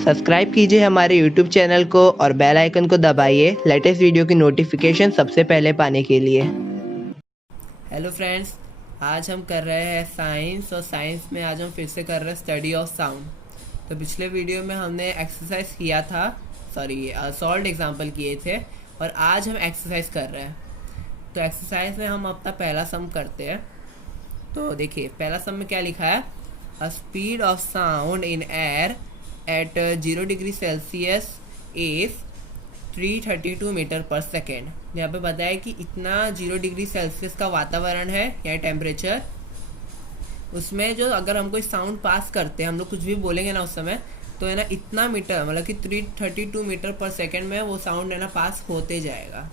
Subscribe कीजिए हमारे YouTube channel को और बेल आइकन को दबाइए लेटेस्ट वीडियो की नोटिफिकेशन सबसे पहले पाने के लिए। हेलो फ्रेंड्स, आज हम कर रहे हैं साइंस और साइंस में आज हम फिर से कर रहे हैं स्टडी ऑफ साउंड। तो पिछले वीडियो में हमने एक्सरसाइज किया था, सॉल्व एग्जांपल किए थे और आज हम एक्सरसाइज कर रहे हैं। तो एक्सरसाइज में हम अपना पहला सम करते हैं। तो देखिए पहला सम में क्या लिखा है, a speed of sound in air at 0 degree Celsius is 332 metre per second. यहाँ पे बताया कि इतना 0 डिग्री सेल्सियस का वातावरण है या टेम्परेचर, उसमें जो अगर हम कोई साउंड पास करते हैं, हम लोग कुछ भी बोलेंगे ना उस समय, तो है ना इतना मीटर मतलब कि 332 मीटर पर सेकेंड में वो साउंड है ना पास होते जाएगा।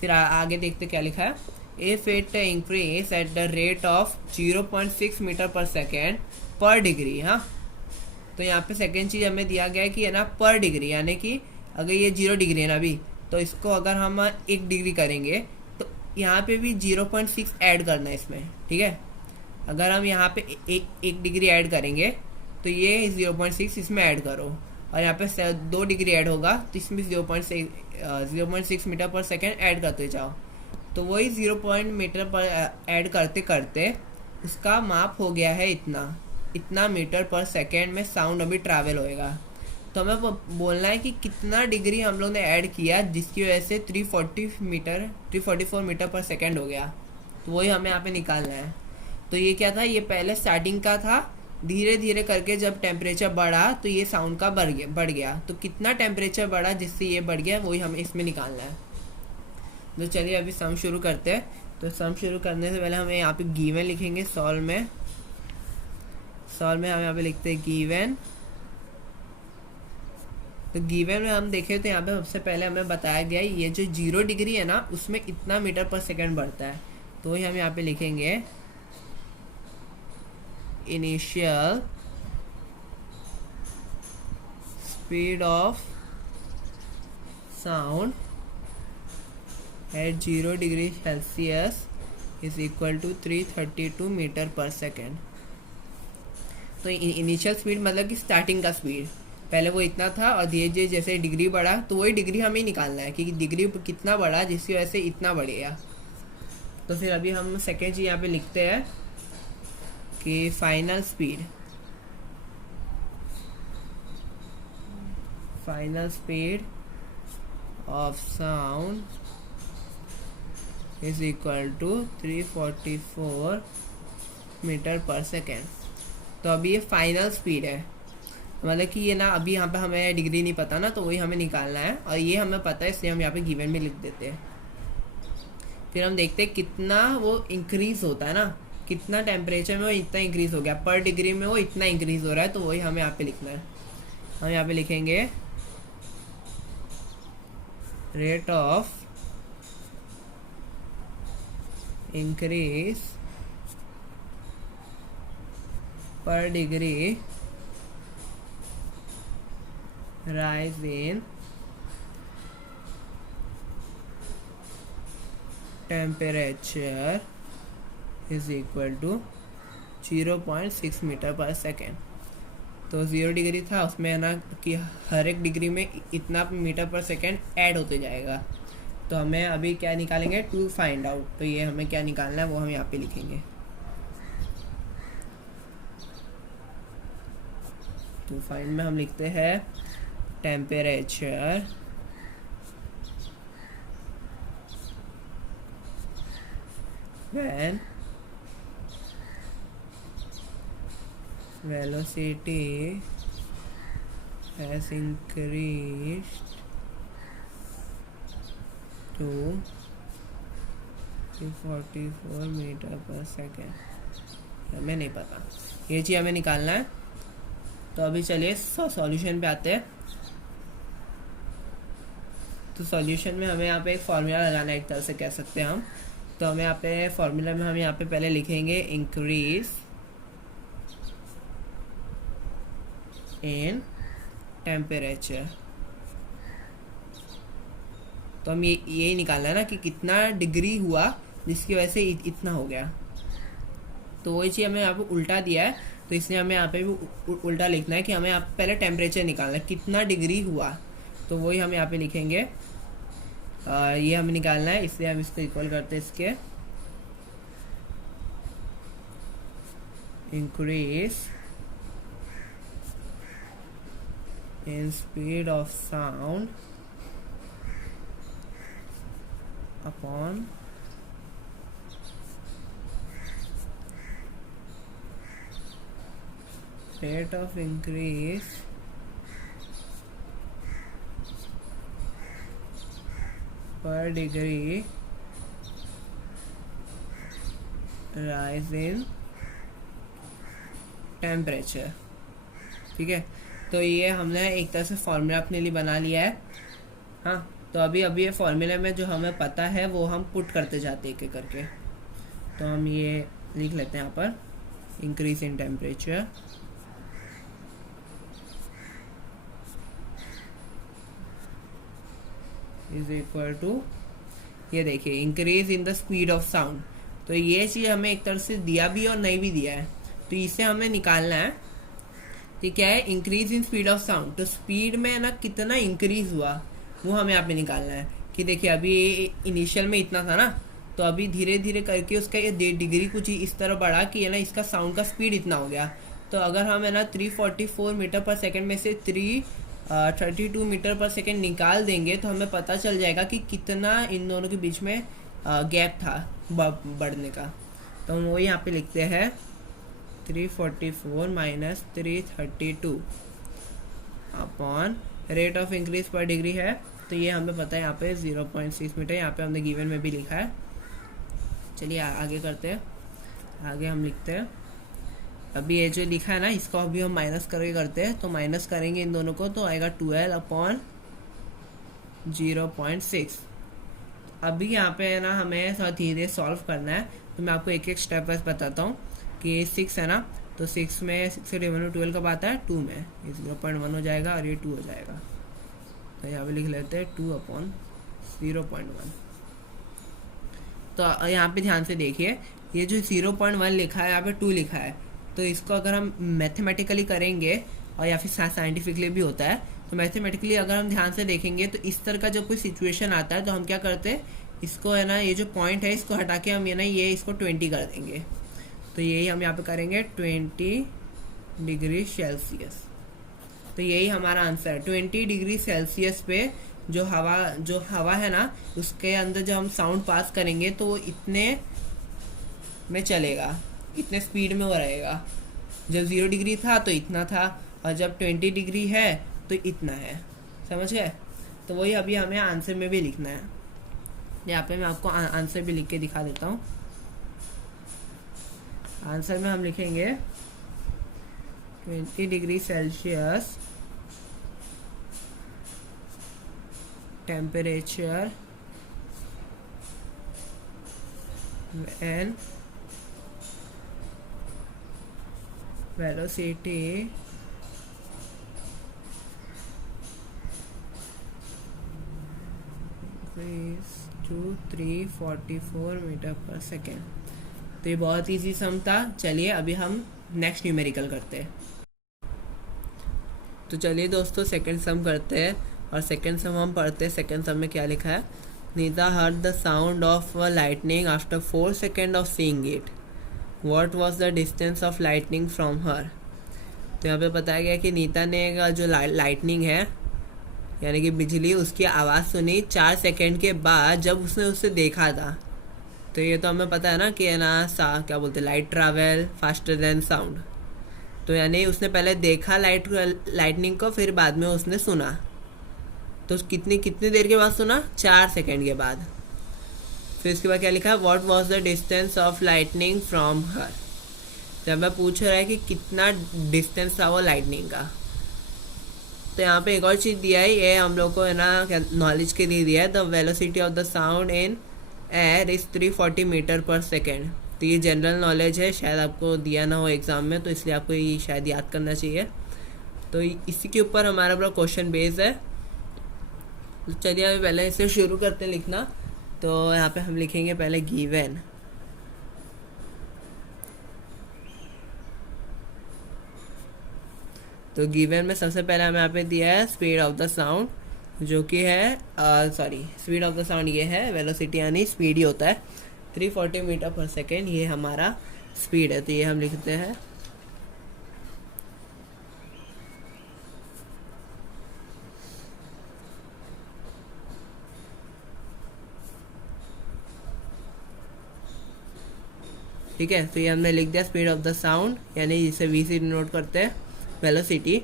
फिर आगे देखते क्या लिखा है, if it increase at the rate of 0.6 metre per second per degree. हाँ, तो यहाँ पे सेकेंड चीज़ हमें दिया गया है कि है ना पर डिग्री, यानी कि अगर ये 0 डिग्री है ना अभी, तो इसको अगर हम 1 डिग्री करेंगे तो यहाँ पे भी 0.6 ऐड करना है इसमें, ठीक है। अगर हम यहाँ पे एक डिग्री ऐड करेंगे तो ये 0.6 इसमें ऐड करो, और यहाँ पे 2 डिग्री ऐड होगा तो इसमें 0.6 मीटर पर सेकेंड ऐड करते जाओ। तो वही 0 मीटर पर ऐड करते करते उसका माप हो गया है इतना मीटर पर सेकेंड में साउंड अभी ट्रैवल होएगा। तो हमें बोलना है कि कितना डिग्री हम लोग ने ऐड किया जिसकी वजह से 344 मीटर पर सेकेंड हो गया। तो वही हमें यहाँ पे निकालना है। तो ये क्या था, ये पहले स्टार्टिंग का था, धीरे धीरे करके जब टेम्परेचर बढ़ा तो ये साउंड का बढ़ गया। तो कितना टेम्परेचर बढ़ा जिससे ये बढ़ गया, वही हमें इसमें निकालना है। तो चलिए अभी सम शुरू करते हैं। तो सम शुरू करने से पहले हमें यहाँ पे गिवन लिखेंगे। सॉल्व में हम यहाँ पे लिखते हैं गिवन। तो गिवन में हम देखें तो यहाँ पे सबसे पहले हमें बताया गया है ये जो 0 डिग्री है ना उसमें इतना मीटर पर सेकेंड बढ़ता है। तो वही हम यहाँ पे लिखेंगे initial speed of sound at 0 degree Celsius is equal to 332 metre per second. तो इनिशियल स्पीड मतलब कि स्टार्टिंग का स्पीड, पहले वो इतना था और धीरे धीरे जैसे डिग्री बढ़ा तो वही डिग्री हमें निकालना है कि डिग्री कितना बढ़ा जिसकी वजह से इतना बढ़ेगा। तो फिर अभी हम सेकेंड चीज यहाँ पे लिखते हैं कि final speed of sound is equal to 344 metre per second. तो अभी ये फाइनल स्पीड है, मतलब कि ये ना अभी यहाँ पे हमें डिग्री नहीं पता ना, तो वही हमें निकालना है और ये हमें पता है इसलिए हम यहाँ पे गिवन में लिख देते हैं। फिर हम देखते हैं कितना वो इंक्रीज होता है ना, कितना टेम्परेचर में वो इतना इंक्रीज हो गया, पर डिग्री में वो इतना इंक्रीज हो रहा है। तो वही हमें यहाँ पे लिखना है। हम यहाँ पे लिखेंगे rate of increase per degree rise in temperature is equal to 0.6 metre per second. तो 0 डिग्री था उसमें है ना कि हर एक डिग्री में इतना मीटर पर सेकेंड ऐड होते जाएगा। तो हमें अभी क्या निकालेंगे, टू फाइंड आउट। तो ये हमें क्या निकालना है वो हम यहाँ पे लिखेंगे। टू फाइंड में हम लिखते हैं temperature when velocity has increased to 344 metre per second. हमें नहीं पता, ये चीज़ हमें निकालना है। तो अभी चलिए सॉल्यूशन पे आते हैं। तो सॉल्यूशन में हमें यहाँ पे एक फॉर्मूला लगाना है, एक तरह से कह सकते हैं हम। तो हमें यहाँ पे फॉर्मूला में हम यहाँ पे पहले लिखेंगे इंक्रीज इन टेम्परेचर। तो हम ये निकालना है ना कि कितना डिग्री हुआ जिसकी वजह से इतना हो गया। तो वही चीज़ हमें यहाँ पे उल्टा दिया है, तो इसलिए हमें यहाँ पे भी उल्टा लिखना है कि हमें यहाँ पे पहले टेम्परेचर निकालना है कितना डिग्री हुआ, तो वही हम यहाँ पे लिखेंगे। ये हमें निकालना है, इसलिए हम इसको इक्वल करते हैं इसके increase in speed of sound upon rate of increase per degree rise in temperature. ठीक है, तो ये हमने एक तरह से फॉर्मूला अपने लिए बना लिया है। हाँ, तो अभी ये फॉर्मूले में जो हमें पता है वो हम पुट करते जाते एक एक करके। तो हम ये लिख लेते हैं यहाँ पर, increase in temperature is equal to, ये देखिए, increase in the speed of sound. तो ये चीज़ हमें एक तरह से दिया भी और नहीं भी दिया है, तो इसे हमें निकालना है। तो क्या है, increase in speed of sound, तो स्पीड में ना कितना इंक्रीज हुआ वो हमें यहाँ पे निकालना है। कि देखिए अभी इनिशियल में इतना था ना, तो अभी धीरे धीरे करके उसका ये डिग्री कुछ इस तरह बढ़ा कि है ना इसका साउंड का स्पीड इतना हो गया। तो अगर हम है ना 344 मीटर पर सेकेंड में से 32 मीटर पर सेकेंड निकाल देंगे तो हमें पता चल जाएगा कि कितना इन दोनों के बीच में गैप था बढ़ने का। तो हम वो यहाँ पे लिखते हैं 344 minus 332 upon rate of increase per degree है, तो ये हमें पता है यहाँ पे 0.6 मीटर, यहाँ पे हमने गिवन में भी लिखा है। चलिए आगे करते हैं। आगे हम लिखते हैं, अभी ये जो लिखा है ना इसको अभी हम माइनस करके करते हैं। तो माइनस करेंगे इन दोनों को तो आएगा 12 अपॉन 0.6। अभी यहाँ पे है ना हमें थोड़ा धीरे सॉल्व करना है, तो मैं आपको एक एक स्टेप वाइज बताता हूँ। कि 6 है ना, तो 6 में 6 से 12 कब आता है 2 में, ये 0.1 हो जाएगा और ये 2 हो जाएगा। तो यहाँ पे लिख लेते हैं 2 अपॉन 0.1। तो यहाँ पे ध्यान से देखिए, ये जो 0.1 लिखा है यहाँ पे 2 लिखा है, तो इसको अगर हम मैथमेटिकली करेंगे और या फिर साइंटिफिकली भी होता है, तो मैथमेटिकली अगर हम ध्यान से देखेंगे तो इस तरह का जब कोई सिचुएशन आता है तो हम क्या करते हैं, इसको है ना ये जो पॉइंट है इसको हटा के हम ये ना ये इसको 20 कर देंगे। तो यही हम यहाँ पे करेंगे 20 डिग्री सेल्सियस। तो यही हमारा आंसर है। 20 डिग्री सेल्सियस पे जो हवा है ना उसके अंदर जब हम साउंड पास करेंगे तो वो इतने में चलेगा, इतने स्पीड में वो रहेगा। जब 0 डिग्री था तो इतना था, और जब 20 डिग्री है तो इतना है। समझ गए? तो वही अभी हमें आंसर में भी लिखना है। यहाँ पे मैं आपको आंसर भी लिख के दिखा देता हूँ। आंसर में हम लिखेंगे 20 degree Celsius temperature and velocity increase to 344 metre per second. तो ये बहुत इजी सम था। चलिए अभी हम नेक्स्ट न्यूमेरिकल करते हैं। तो चलिए दोस्तों सेकंड सम करते हैं, और सेकंड सम हम पढ़ते हैं। सेकंड सम में क्या लिखा है, Nita heard the sound of lightning after 4 seconds of seeing it. What was the distance of lightning from her? तो यहाँ पे बताया गया कि नीता ने जो लाइटनिंग है यानी कि बिजली, उसकी आवाज़ सुनी 4 सेकंड के बाद जब उसने उसे देखा था। तो ये तो हमें पता है ना कि है ना क्या बोलते हैं, light travel faster than sound. तो यानी उसने पहले देखा लाइटनिंग को, फिर बाद में उसने सुना। तो कितनी देर के बाद सुना, 4 सेकंड के बाद। फिर इसके बाद क्या लिखा है, what was the distance of lightning from her. जब मैं पूछ रहा है कि कितना डिस्टेंस था वो लाइटनिंग का। तो यहाँ पे एक और चीज़ दिया है, ये हम लोग को है ना नॉलेज के लिए दिया है, the velocity of the sound in air is 340 metre per second. तो ये जनरल नॉलेज है, शायद आपको दिया ना हो एग्ज़ाम में, तो इसलिए आपको ये शायद याद करना चाहिए। तो इसी के ऊपर हमारा पूरा क्वेश्चन बेस है। तो चलिए अभी पहले इसे शुरू करते हैं लिखना। तो यहाँ पे हम लिखेंगे पहले गिवन तो गिवन में सबसे पहले हमें यहाँ पे दिया है स्पीड ऑफ द साउंड, जो कि है स्पीड ऑफ द साउंड ये है, वेलोसिटी यानी स्पीड ही होता है 340 मीटर पर सेकेंड, ये हमारा स्पीड है। तो ये हम लिखते हैं ठीक है। तो ये हमने लिख दिया स्पीड ऑफ द साउंड, यानी जिसे वी से डिनोट करते हैं वेलोसिटी।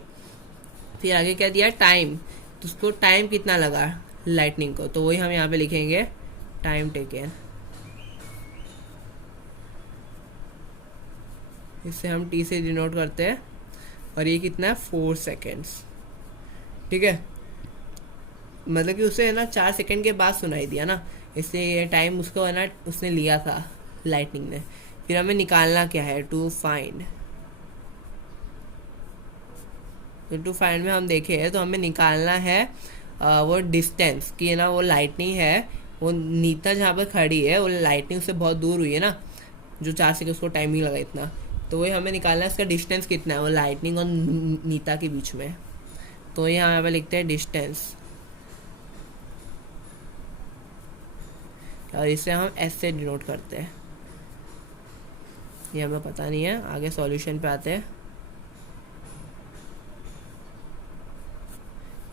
फिर आगे क्या दिया, टाइम, तो उसको टाइम कितना लगा लाइटनिंग को, तो वही हम यहाँ पे लिखेंगे टाइम टेकन, इससे हम टी से डिनोट करते हैं, और ये कितना है 4 सेकेंड्स, ठीक है। मतलब कि उसे है ना 4 सेकेंड के बाद सुनाई दिया ना, इससे ये टाइम उसको है ना उसने लिया था लाइटनिंग ने। फिर हमें निकालना क्या है, टू फाइंड, तो टू फाइंड में हम देखें तो हमें निकालना है वो डिस्टेंस कि ना वो लाइटनिंग है, वो नीता जहाँ पर खड़ी है वो लाइटनिंग से बहुत दूर हुई है ना, जो 4 सेकेंड उसको टाइम ही लगा इतना, तो वही हमें निकालना है इसका डिस्टेंस कितना है वो लाइटनिंग और नीता के बीच में। तो यहाँ पे लिखते हैं डिस्टेंस, और इसे हम एस से डिनोट करते हैं, ये हमें पता नहीं है। आगे सॉल्यूशन पे आते हैं।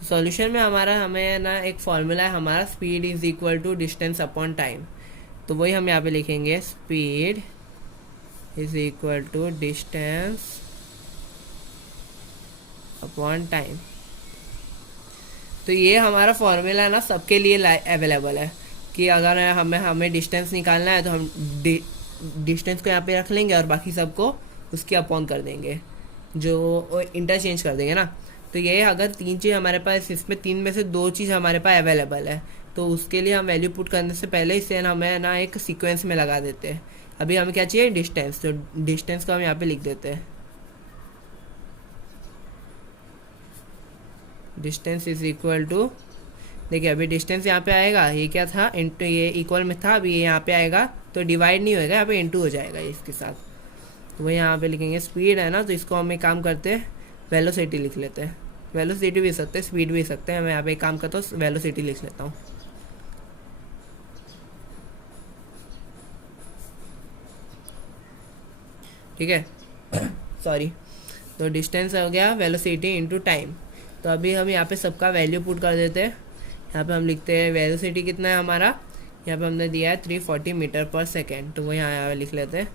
सॉल्यूशन में हमें ना एक फॉर्मूला है हमारा, speed is equal to distance upon time, तो वही हम यहाँ पे लिखेंगे speed is equal to distance upon time. तो ये हमारा फॉर्मूला ना सबके लिए अवेलेबल है कि अगर हमें डिस्टेंस निकालना है तो हम डिस्टेंस को यहाँ पे रख लेंगे और बाकी सबको उसके अपॉन कर देंगे, जो इंटरचेंज कर देंगे ना। तो ये अगर 3 चीज़ हमारे पास, इसमें 3 में से 2 चीज़ हमारे पास अवेलेबल है, तो उसके लिए हम वैल्यू पुट करने से पहले इसे हमें ना एक सीक्वेंस में लगा देते हैं। अभी हमें क्या चाहिए, डिस्टेंस, तो डिस्टेंस को हम यहाँ पे लिख देते हैं, डिस्टेंस इज इक्वल टू, देखिए अभी डिस्टेंस यहाँ पे आएगा, ये क्या था इंटू, ये इक्वल में था, अभी ये यहाँ पे आएगा तो डिवाइड नहीं होएगा, यहाँ पे इंटू हो जाएगा इसके साथ। तो वही यहाँ पे लिखेंगे स्पीड है ना, तो इसको हम एक काम करते हैं वेलोसिटी लिख लेते हैं, वेलोसिटी भी सकते हैं स्पीड भी सकते हैं, मैं यहाँ पे एक काम करता हूँ वेलोसिटी लिख लेता हूँ। ठीक है सॉरी, तो डिस्टेंस हो गया वेलोसिटी इंटू टाइम। तो अभी हम यहाँ पे सबका वैल्यू पुट कर देते हैं। यहाँ पे हम लिखते हैं वेलोसिटी कितना है हमारा, यहाँ पे हमने दिया है 340 मीटर पर सेकेंड, तो वो यहाँ लिख लेते हैं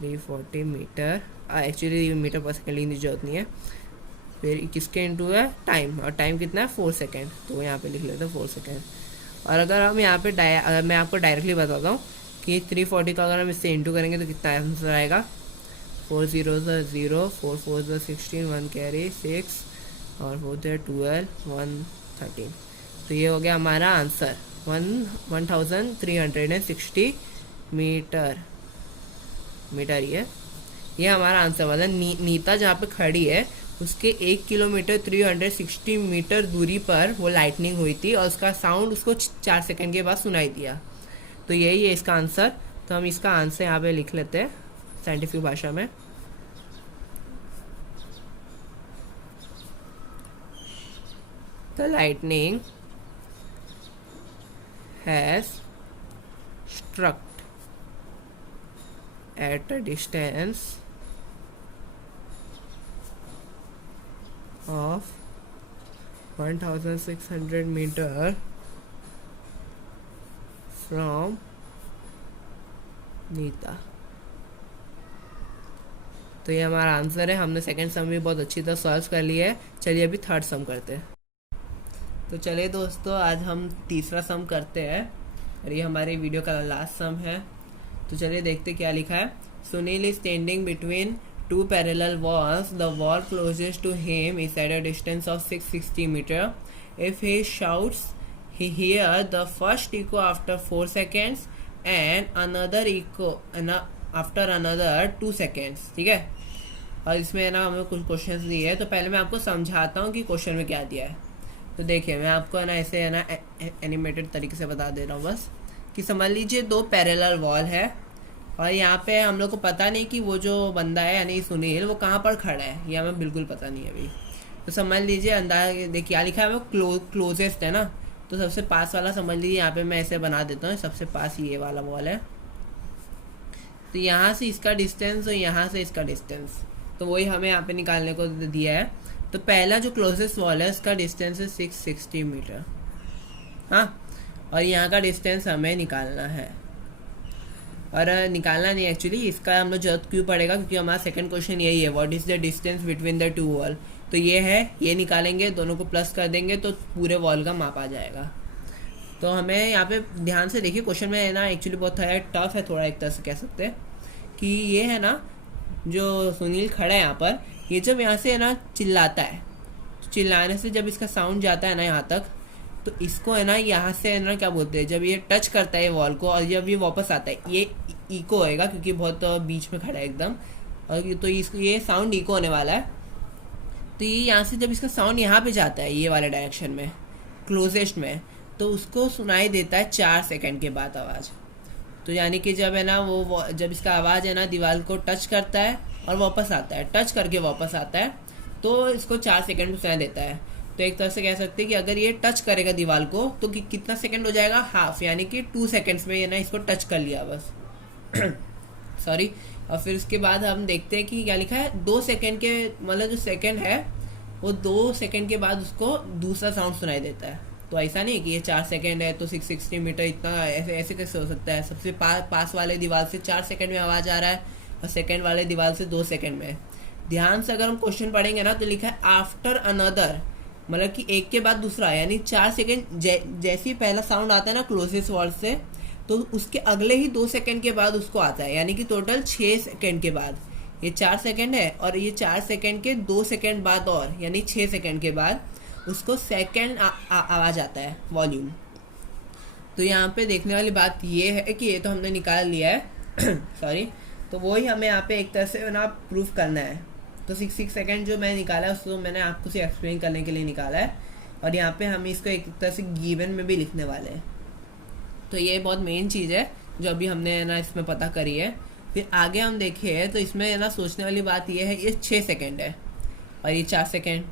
340 metre, actually metre per second लिखने की जरूरत नहीं है। फिर किसके इंटू है टाइम, और टाइम कितना है 4 सेकेंड, तो वो यहाँ पे लिख लेते हैं 4 सेकेंड। और अगर हम यहाँ पे अगर मैं आपको डायरेक्टली बताता हूँ कि 340 का अगर हम इससे इंटू करेंगे तो कितना आंसर आएगा, 4 0 0, 4 4 16, 1 कैरी 6, और 4 12, 1 13। तो ये हो गया हमारा आंसर 1360 मीटर, ये हमारा आंसर वाला। नीता जहाँ पे खड़ी है उसके 1 किलोमीटर 360 मीटर दूरी पर वो लाइटनिंग हुई थी, और उसका साउंड उसको 4 सेकंड के बाद सुनाई दिया। तो यही है इसका आंसर। तो हम इसका आंसर यहाँ पे लिख लेते हैं साइंटिफिक भाषा में, The lightning has struck at a distance of 1600 meter from Nita. तो ये हमारा आंसर है। हमने सेकंड सम भी बहुत अच्छी तरह सॉल्व कर लिया है। चलिए अभी थर्ड सम करते हैं। तो चलिए दोस्तों, आज हम तीसरा सम करते हैं और ये हमारे वीडियो का लास्ट सम है। तो चलिए देखते क्या लिखा है। Sunil is standing between two parallel walls. The wall closest to him is at a distance of 660 meter. If he shouts, he hears the first echo after 4 seconds and another echo after another 2 seconds. ठीक है, और इसमें ना हमें कुछ questions दिए हैं। तो पहले मैं आपको समझाता हूँ कि क्वेश्चन में क्या दिया है। तो देखिए, मैं आपको ना ऐसे है ना एनिमेटेड तरीके से बता दे रहा हूँ बस, कि समझ लीजिए 2 पैरेलल वॉल है और यहाँ पे हम लोग को पता नहीं कि वो जो बंदा है यानी सुनील वो कहाँ पर खड़ा है, ये हमें बिल्कुल पता नहीं है अभी। तो समझ लीजिए अंदाज देखिए क्या लिखा है, वो क्लोजेस्ट है ना, तो सबसे पास वाला समझ लीजिए। यहाँ पे मैं ऐसे बना देता हूँ, सबसे पास ये वाला वॉल है, तो यहाँ से इसका डिस्टेंस और यहाँ से इसका डिस्टेंस, तो वही हमें यहाँ पे निकालने को दिया है। तो पहला जो क्लोजेस्ट वॉल है उसका डिस्टेंस है 660 मीटर, हाँ, और यहाँ का डिस्टेंस हमें निकालना है। और निकालना नहीं एक्चुअली, इसका हम लोग जरूरत क्यों पड़ेगा, क्योंकि हमारा सेकंड क्वेश्चन यही है, what is the distance between the two wall. तो ये है, ये निकालेंगे, दोनों को प्लस कर देंगे तो पूरे वॉल का माप आ जाएगा। तो हमें यहाँ पे ध्यान से देखिए, क्वेश्चन में है ना एक्चुअली बहुत टफ है थोड़ा, एक तरह से कह सकते हैं कि ये है ना जो सुनील खड़ा है यहाँ पर, ये जब यहाँ से है ना चिल्लाता है, तो चिल्लाने से जब इसका साउंड जाता है ना यहाँ तक, तो इसको है ना यहाँ से है ना क्या बोलते हैं, जब ये टच करता है वॉल को और जब ये वापस आता है ये इको होएगा, क्योंकि बहुत बीच में खड़ा है एकदम, और तो इसको ये साउंड इको होने वाला है। तो ये यहाँ से जब इसका साउंड यहाँ पे जाता है ये वाले डायरेक्शन में क्लोजेस्ट में, तो उसको सुनाई देता है 4 सेकंड के बाद आवाज़। तो यानी कि जब है ना वो जब इसका आवाज़ है ना दीवार को टच करता है और वापस आता है, टच करके वापस आता है, तो इसको 4 सेकंड में सुनाई देता है। तो एक तरह से कह सकते हैं कि अगर ये टच करेगा दीवार को तो कितना सेकंड हो जाएगा, हाफ, यानी कि 2 सेकंड्स में ये ना इसको टच कर लिया बस सॉरी। और फिर उसके बाद हम देखते हैं कि क्या लिखा है, 2 सेकंड के मतलब जो सेकंड है वो 2 सेकंड के बाद उसको दूसरा साउंड सुनाई देता है। तो ऐसा नहीं है कि ये 4 सेकंड है तो 660 मीटर इतना ऐसे कैसे हो सकता है। सबसे पास वाले दीवार से 4 सेकंड में आवाज़ आ रहा है और सेकंड वाले दीवार से 2 सेकंड में। ध्यान से अगर हम क्वेश्चन पढ़ेंगे ना तो लिखा है आफ्टर अनदर, मतलब कि एक के बाद दूसरा, यानी 4 सेकंड जैसे ही पहला साउंड आता है ना क्लोजेस्ट वर्ड से, तो उसके अगले ही 2 सेकंड के बाद उसको आता है, यानी कि टोटल 6 सेकंड के बाद। ये 4 सेकंड है और ये 4 सेकंड के 2 सेकंड बाद और यानी 6 सेकंड के बाद उसको सेकंड आवाज आता है, वॉल्यूम। तो यहाँ पे देखने वाली बात ये है कि ये तो हमने निकाल लिया है सॉरी, तो वही हमें यहाँ पे एक तरह से ना प्रूफ करना है। तो 6 सेकंड जो मैंने निकाला है उसको मैंने आपको से एक्सप्लेन करने के लिए निकाला है, और यहाँ पे हम इसको एक तरह से गिवन में भी लिखने वाले हैं। तो ये बहुत मेन चीज़ है जो अभी हमने ना इसमें पता करी है। फिर आगे हम देखें तो इसमें ना सोचने वाली बात ये है, ये 6 सेकंड है और ये 4 सेकंड,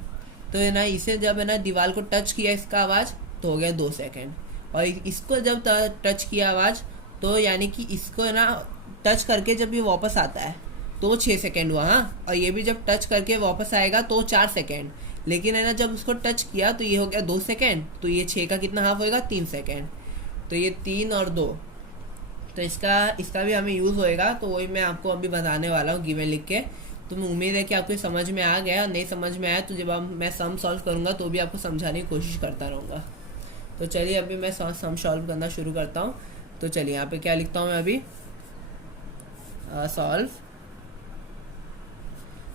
तो है ना इसे जब है ना दीवार को टच किया इसका आवाज़ तो हो गया 2 सेकंड, और इसको जब टच किया आवाज़ तो यानी कि इसको है ना टच करके जब ये वापस आता है तो 6 सेकंड हुआ, हाँ, और ये भी जब टच करके वापस आएगा तो 4 सेकंड, लेकिन है ना जब उसको टच किया तो ये हो गया 2 सेकंड, तो ये 6 का कितना हाफ होएगा, 3 सेकंड, तो ये 3 और 2, तो इसका भी हमें यूज़ होएगा। तो वही मैं आपको अभी बताने वाला हूँ गिवन लिख के। तो मैं उम्मीद है कि आपको समझ में आ गया, नहीं समझ में आया तो जब मैं सम सॉल्व करूँगा तो भी आपको समझाने की कोशिश करता रहूँगा। तो चलिए अभी मैं सम सॉल्व करना शुरू करता हूँ। तो चलिए यहाँ पे क्या लिखता हूँ मैं अभी, सॉल्व।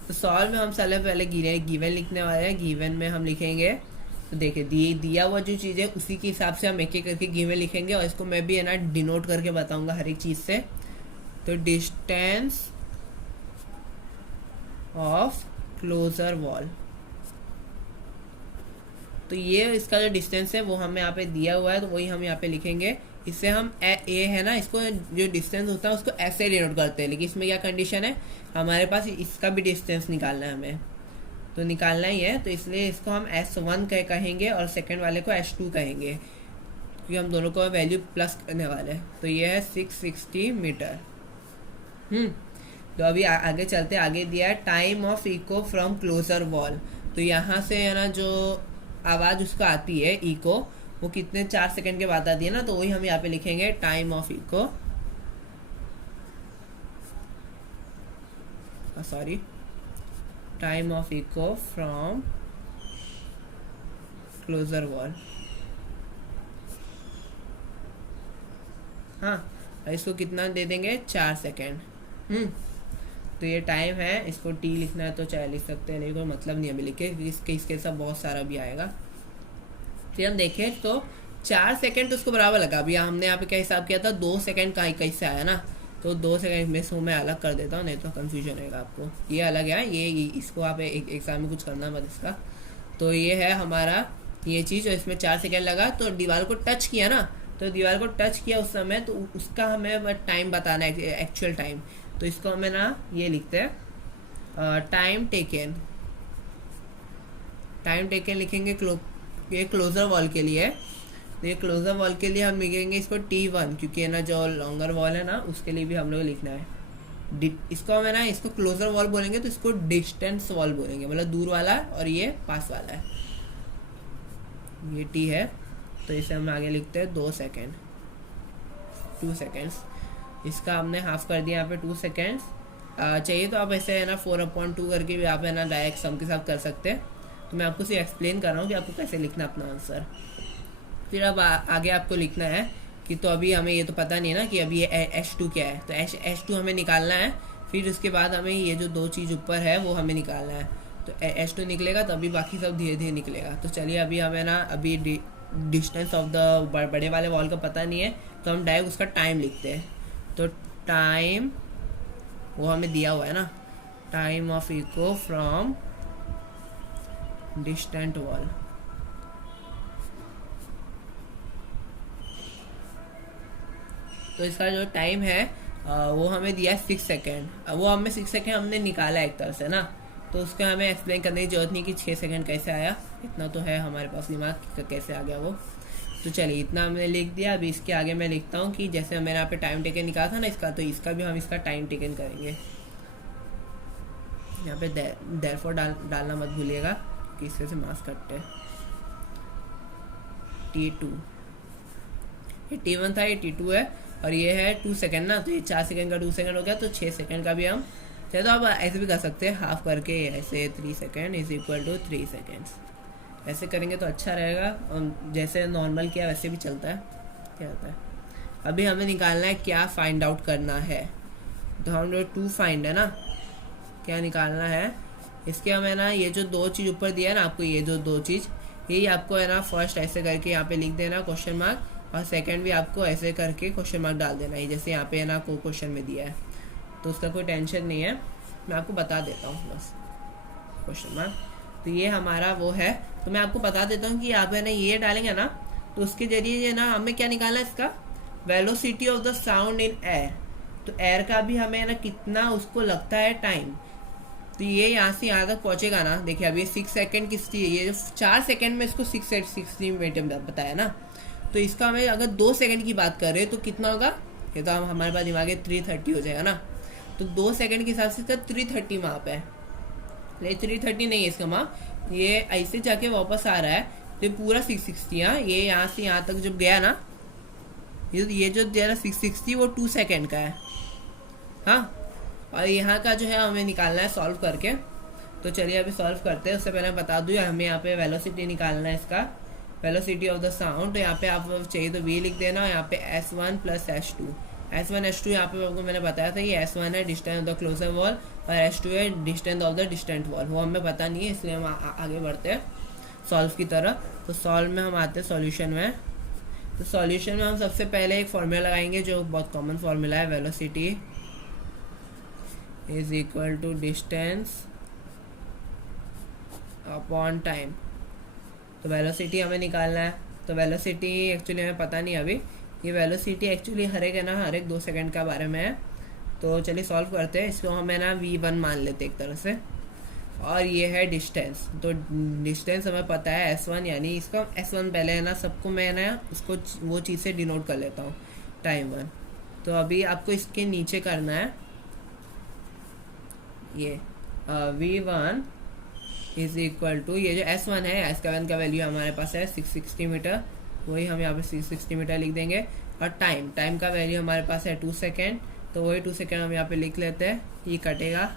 तो सॉल्व में हम पहले गिवन लिखने वाले हैं। गिवन में हम लिखेंगे, तो देखिए दिया हुआ जो चीज़ है उसी के हिसाब से हम एक एक करके गिवन लिखेंगे, और इसको मैं भी है ना डिनोट करके बताऊँगा हर एक चीज़ से। तो डिस्टेंस ऑफ क्लोजर वॉल, तो ये इसका जो डिस्टेंस है वो हमें यहाँ पे दिया हुआ है, तो वही हम यहाँ पे लिखेंगे। इससे हम ए है ना, इसको जो डिस्टेंस होता है उसको ऐसे डिनोट करते हैं, लेकिन इसमें क्या कंडीशन है, हमारे पास इसका भी डिस्टेंस निकालना है हमें, तो निकालना ही है, तो इसलिए इसको हम S1 कहेंगे और सेकंड वाले को S2 कहेंगे, क्योंकि हम दोनों को वैल्यू प्लस करने वाले हैं। तो ये है 660 मीटर। तो अभी आगे चलते, आगे दिया है time of echo from closer wall. तो यहाँ से है ना जो आवाज़ उसको आती है इको, वो कितने 4 सेकंड के बाद आती है ना, तो वही हम यहाँ पे लिखेंगे time of echo, sorry, time of echo from closer wall. हाँ, इसको कितना दे देंगे, 4 सेकेंड। तो ये टाइम है, इसको टी लिखना है तो चाहे लिख सकते हैं, नहीं कोई मतलब नहीं अभी लिखे, इसके सब बहुत सारा भी आएगा। फिर हम देखें तो 4 सेकेंड तो उसको बराबर लगा। अभी हमने यहाँ पे क्या हिसाब किया था, 2 सेकेंड का कैसे आया ना, तो 2 सेकेंड में से मैं अलग कर देता हूँ, नहीं तो कन्फ्यूजन रहेगा आपको। ये अलग है, ये इसको आप एक साल में कुछ करना मत इसका। तो ये है हमारा ये चीज़, और इसमें 4 सेकेंड लगा, तो दीवार को टच किया ना, तो दीवार को टच किया उस समय, तो उसका हमें टाइम बताना है, एक्चुअल टाइम। तो इसको हमें ना ये लिखते हैं टाइम टेकन। टाइम टेकन लिखेंगे ये क्लोजर वॉल के लिए। तो ये क्लोजर वॉल के लिए हम लिखेंगे इसको T1, क्योंकि है ना जो लॉन्गर वॉल है ना उसके लिए भी हम लोग लिखना है। इसको हमें ना इसको क्लोजर वॉल बोलेंगे, तो इसको डिस्टेंस वॉल बोलेंगे, मतलब दूर वाला, और ये पास वाला है। ये T है, तो इसे हम आगे लिखते हैं 2 सेकेंड, 2 सेकेंड्स। इसका हमने हाफ कर दिया यहाँ पे 2 सेकेंड्स। चाहिए तो आप ऐसे है ना 4/2 करके भी आप है ना डायरेक्ट सम के साथ कर सकते हैं। तो मैं आपको सिर्फ एक्सप्लेन कर रहा हूँ कि आपको कैसे लिखना अपना आंसर। फिर अब आगे आपको लिखना है कि तो अभी हमें ये तो पता नहीं है ना कि अभी ये H2 क्या है, तो H2 हमें निकालना है। फिर उसके बाद हमें ये जो 2 चीज़ ऊपर है वो हमें निकालना है। तो H2 निकलेगा तभी बाकी सब धीरे धीरे निकलेगा। तो चलिए अभी हमें ना अभी डिस्टेंस ऑफ द बड़े वाले वॉल का पता नहीं है, तो हम डायरेक्ट उसका टाइम लिखते हैं। तो टाइम वो हमें दिया हुआ है ना, time of echo from distant wall. तो इसका जो टाइम है वो हमें दिया है 6 सेकेंड। वो हमें 6 सेकेंड हमने निकाला है एक तरह से ना, तो उसका हमें एक्सप्लेन करने की जरूरत नहीं कि 6 सेकेंड कैसे आया, इतना तो है हमारे पास दिमाग कि कैसे आ गया वो। तो चलिए इतना हमने लिख दिया। अभी इसके आगे मैं लिखता हूँ कि जैसे मैंने यहाँ पे टाइम टेकन निकाला था ना इसका, तो इसका भी हम इसका टाइम टेकन करेंगे। यहाँ पे देयरफॉर डालना मत भूलिएगा कि इससे से मार्क्स कटते हैं। T2, ये T1 था, ये T2 है, और ये है 2 सेकेंड ना, तो ये 4 सेकेंड का 2 सेकेंड हो गया, तो 6 सेकेंड का भी हम चाहे तो आप ऐसे भी कर सकते हैं, हाफ करके ऐसे 3 second is equal to 3 seconds. ऐसे करेंगे तो अच्छा रहेगा, और जैसे नॉर्मल किया वैसे भी चलता है। क्या होता है अभी हमें निकालना है, क्या फाइंड आउट करना है। तो हम लोग 2 फाइंड है ना, क्या निकालना है इसके हमें ना, ये जो 2 चीज़ ऊपर दिया है ना आपको, ये जो 2 चीज़ यही आपको है ना फर्स्ट ऐसे करके यहाँ पे लिख देना क्वेश्चन मार्क, और सेकंड भी आपको ऐसे करके क्वेश्चन मार्क डाल देना है, जैसे यहाँ पे है ना को क्वेश्चन में दिया है। तो उसका कोई टेंशन नहीं है, मैं आपको बता देता हूँ बस क्वेश्चन मार्क। तो ये हमारा वो है, तो मैं आपको बता देता हूँ कि आप है ना ये डालेंगे ना, तो उसके जरिए ये ना हमें क्या निकालना है, इसका velocity of the sound in air. तो एयर का भी हमें ना कितना उसको लगता है टाइम। तो ये यहाँ से यहाँ तक पहुँचेगा ना, देखिए अभी 6 सेकेंड किसकी, ये जो 4 सेकेंड में इसको 60 मीटर बताया ना, तो इसका हमें अगर 2 सेकेंड की बात करें तो कितना होगा, ये तो हम हमारे पास दिमाग है 330 हो जाएगा ना। तो 2 सेकेंड के हिसाब से इसका 330 माप है, नहीं 330 नहीं है इसका माप, ये ऐसे जाके वापस आ रहा है, तो पूरा 660। हाँ, ये यहाँ से यहाँ तक जब गया ना, ये जो जरा 660 वो 2 सेकेंड का है। हाँ, और यहाँ का जो है हमें निकालना है सॉल्व करके। तो चलिए अभी सॉल्व करते हैं। उससे पहले बता दूँ हमें यहाँ पे वेलोसिटी निकालना है, इसका वेलोसिटी ऑफ द साउंड। तो यहाँ पे आप चाहिए तो v लिख देना, यहाँ पे S1 plus S2। S1 S2 यहाँ पे आपको मैंने बताया था कि S1 है distance of the closer wall, और S2 है distance of the distant wall. वो हमें पता नहीं है, इसलिए हम आगे बढ़ते हैं सॉल्व की तरह। तो सॉल्व में हम आते हैं सॉल्यूशन में। तो सॉल्यूशन में हम सबसे पहले एक फॉर्मूला लगाएंगे जो बहुत कॉमन फॉर्मूला है, velocity is equal to distance upon time. तो वेलोसिटी हमें निकालना है। तो वेलोसिटी एक्चुअली हमें पता नहीं अभी, ये वेलोसिटी एक्चुअली हर एक है ना हर एक 2 सेकंड का बारे में है। तो चलिए सॉल्व करते हैं इसको। हमें ना v1 मान लेते एक तरह से, और ये है डिस्टेंस। तो डिस्टेंस हमें पता है S1, यानी इसका S1 पहले है ना, सबको मैं ना उसको वो चीज़ से डिनोट कर लेता हूँ, टाइम 1। तो अभी आपको इसके नीचे करना है ये v1 इज इक्वल टू, ये जो S1 है, S1 का वैल्यू हमारे पास है 660 मीटर, वही हम यहाँ पे 660 मीटर लिख देंगे। और टाइम का वैल्यू हमारे पास है 2 सेकेंड, तो वही 2 सेकेंड हम यहाँ पे लिख लेते हैं। ये कटेगा,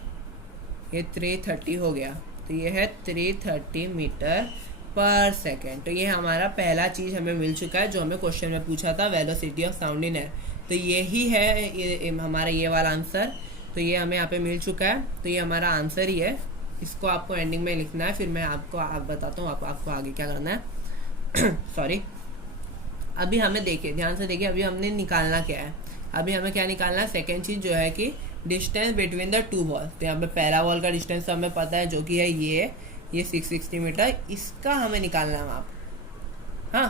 ये 330 हो गया, तो ये है 330 मीटर पर सेकेंड। तो ये हमारा पहला चीज़ हमें मिल चुका है जो हमें क्वेश्चन में पूछा था, velocity of sound in air. तो यही है ये हमारा ये वाला आंसर। तो ये हमें यहाँ पे मिल चुका है, तो ये हमारा आंसर ही है। इसको आपको एंडिंग में लिखना है, फिर मैं आपको बताता हूँ आपको आगे क्या करना है। सॉरी, अभी हमें देखिए, ध्यान से देखिए, अभी हमने निकालना क्या है। अभी हमें क्या निकालना है, सेकेंड चीज़ जो है कि डिस्टेंस बिटवीन द 2 वॉल। तो यहाँ पे पहला वॉल का डिस्टेंस हमें पता है जो कि है ये 660 मीटर, इसका हमें निकालना है माप। हाँ,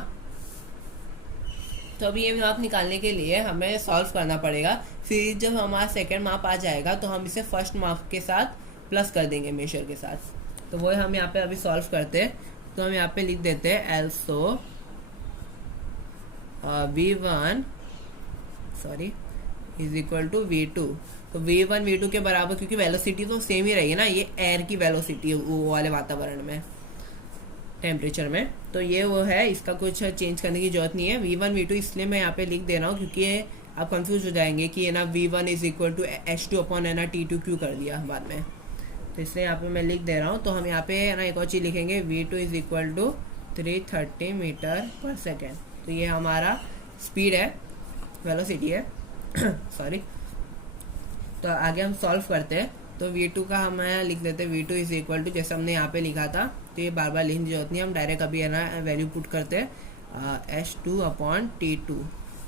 तो अभी ये माप निकालने के लिए हमें सॉल्व करना पड़ेगा। फिर जब हमारा सेकंड माप आ जाएगा तो हम इसे फर्स्ट माप के साथ प्लस कर देंगे मेजर के साथ। तो वही हम यहाँ पे अभी सॉल्व करते हैं। तो हम यहाँ पे लिख देते हैं also V1 is equal to V2। तो V1 V2 के बराबर, क्योंकि वेलोसिटी तो सेम ही रही है ना, ये एयर की वेलोसिटी वो वाले वातावरण में, टेम्परेचर में, तो ये वो है, इसका कुछ चेंज करने की जरूरत नहीं है। V1 V2 इसलिए मैं यहाँ पे लिख दे रहा हूँ क्योंकि ये आप कंफ्यूज हो जाएंगे कि ये ना V1 is equal to H2 upon है ना T2 क्यों कर दिया बाद में, तो इसलिए यहाँ पे मैं लिख दे रहा हूँ। तो हम यहाँ पे ना एक और चीज़ लिखेंगे, V2 is equal to 330 metre per second. तो ये हमारा स्पीड है, वेलोसिटी है सॉरी। तो आगे हम सॉल्व करते हैं। तो V2 का हम यहाँ लिख देते हैं, V2 इज इक्वल टू, जैसे हमने यहाँ पे लिखा था, तो ये बार बार लिखने की जरूरत नहीं, हम डायरेक्ट अभी है ना वैल्यू पुट करते हैं H2 अपॉन T2।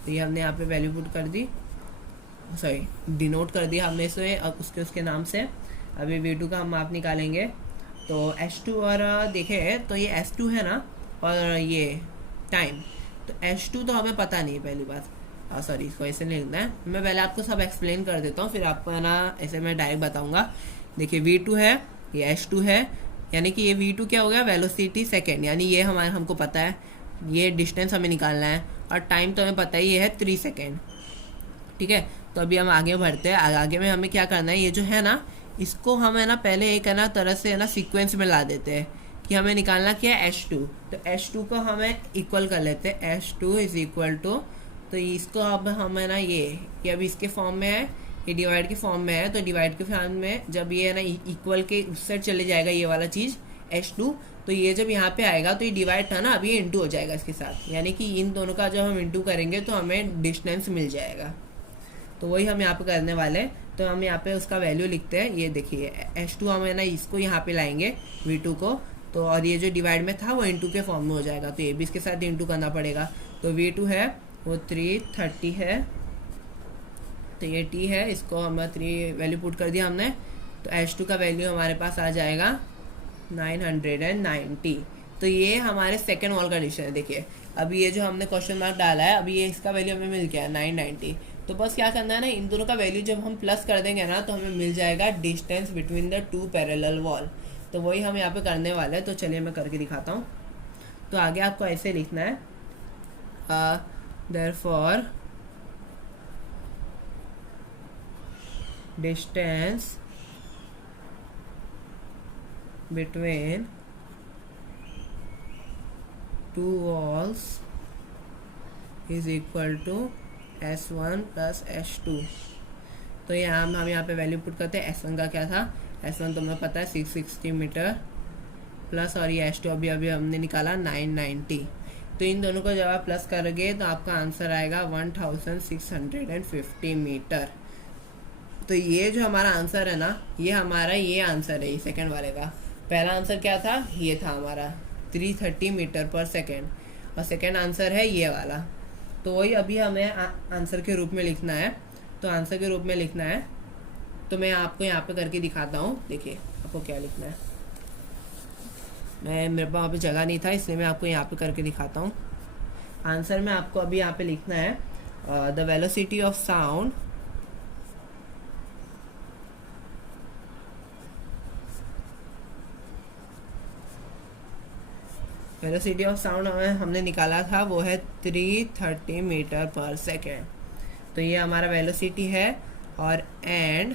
तो ये हमने यहाँ पे वैल्यू पुट कर दी, डिनोट कर दिया हमने इसे उसके नाम से। अभी V2 का हम माप निकालेंगे। तो H2 और देखें तो ये S2 है ना, और ये टाइम, तो H2 तो हमें पता नहीं है पहली बात, सॉरी इसको ऐसे नहीं लिखना है, मैं पहले आपको सब एक्सप्लेन कर देता हूँ, फिर आपको है ना ऐसे मैं डायरेक्ट बताऊँगा। देखिए V2 है, ये H2 है, यानी कि ये V2 क्या हो गया, वेलोसिटी सेकेंड, यानी ये हमको पता है, ये डिस्टेंस हमें निकालना है, और टाइम तो हमें पता ही है 3 सेकेंड। ठीक है, तो अभी हम आगे बढ़ते हैं। आगे में हमें क्या करना है, ये जो है ना, इसको हम है ना पहले एक है ना तरह से है ना सीक्वेंस में ला देते हैं कि हमें निकालना क्या है H2। तो H2 को हमें इक्वल कर लेते हैं, H2 इज इक्वल टू, तो इसको अब हम है ना ये अभी इसके फॉर्म में है, ये डिवाइड के फॉर्म में है, तो डिवाइड के फॉर्म में जब ये है ना इक्वल के उस साइड चले जाएगा ये वाला चीज़ H2, तो ये जब यहाँ पे आएगा तो ये डिवाइड था ना, अब ये इंटू हो जाएगा इसके साथ, यानी कि इन दोनों का जब हम इंटू करेंगे तो हमें डिस्टेंस मिल जाएगा। तो वही हम यहाँ पे करने वाले। तो हम यहाँ पे उसका वैल्यू लिखते हैं, ये देखिए H2 हम है ना इसको यहाँ पे लाएंगे V2 को, तो और ये जो डिवाइड में था वो इंटू के फॉर्म में हो जाएगा, तो ये भी इसके साथ इंटू करना पड़ेगा। तो V2 है वो 330 है, तो ये T है, इसको हम 3 वैल्यू पुट कर दिया हमने, तो H2 का वैल्यू हमारे पास आ जाएगा 990। तो ये हमारे सेकेंड वॉल कंडीशन है। देखिए अभी ये जो हमने क्वेश्चन मार्क डाला है, अभी ये इसका वैल्यू हमें मिल गया 990। तो बस क्या करना है ना, इन दोनों का वैल्यू जब हम प्लस कर देंगे ना, तो हमें मिल जाएगा distance between the 2 parallel wall. तो वही हम यहाँ पे करने वाले हैं। तो चलिए मैं करके दिखाता हूँ। तो आगे आपको ऐसे लिखना है, therefore distance between 2 walls is equal to S1 plus S2। तो यहाँ हम यहाँ पे वैल्यू पुट करते हैं। S1 का क्या था, S1 तो हमें पता है 660 मीटर प्लस, और ये H2 अभी हमने निकाला 990। तो इन दोनों को जब आप प्लस करोगे तो आपका आंसर आएगा 1650 मीटर। तो ये जो हमारा आंसर है ना, ये हमारा ये आंसर है, ये सेकंड वाले का। पहला आंसर क्या था, ये था हमारा 330 मीटर पर सेकेंड, और सेकंड आंसर है ये वाला। तो वही अभी हमें आंसर के रूप में लिखना है। तो आंसर के रूप में लिखना है, तो मैं आपको यहाँ पे करके दिखाता हूँ। देखिए आपको क्या लिखना है, मेरे पास वहाँ पे जगह नहीं था, इसलिए मैं आपको यहाँ पे करके दिखाता हूँ। आंसर में आपको अभी यहाँ पे लिखना है द वेलोसिटी ऑफ साउंड हमने निकाला था, वो है 330 मीटर पर सेकेंड। तो ये हमारा वेलोसिटी है, और and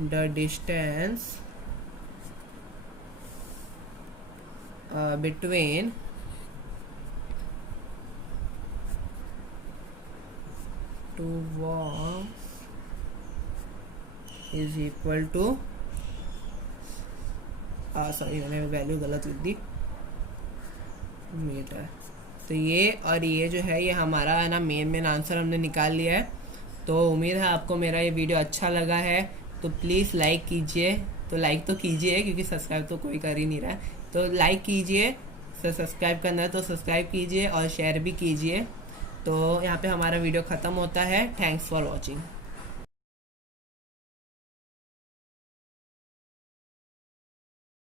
the distance between two walls is equal to sorry मैंने वैल्यू गलत लिख दी, मीटर। तो ये और ये जो है, ये हमारा है ना मेन आंसर हमने निकाल लिया है। तो उम्मीद है आपको मेरा ये वीडियो अच्छा लगा है। तो प्लीज़ लाइक कीजिए, तो लाइक तो कीजिए क्योंकि सब्सक्राइब तो कोई कर ही नहीं रहा है। तो लाइक कीजिए, सब्सक्राइब करना है तो सब्सक्राइब कीजिए, और शेयर भी कीजिए। तो यहाँ पे हमारा वीडियो ख़त्म होता है। Thanks for watching.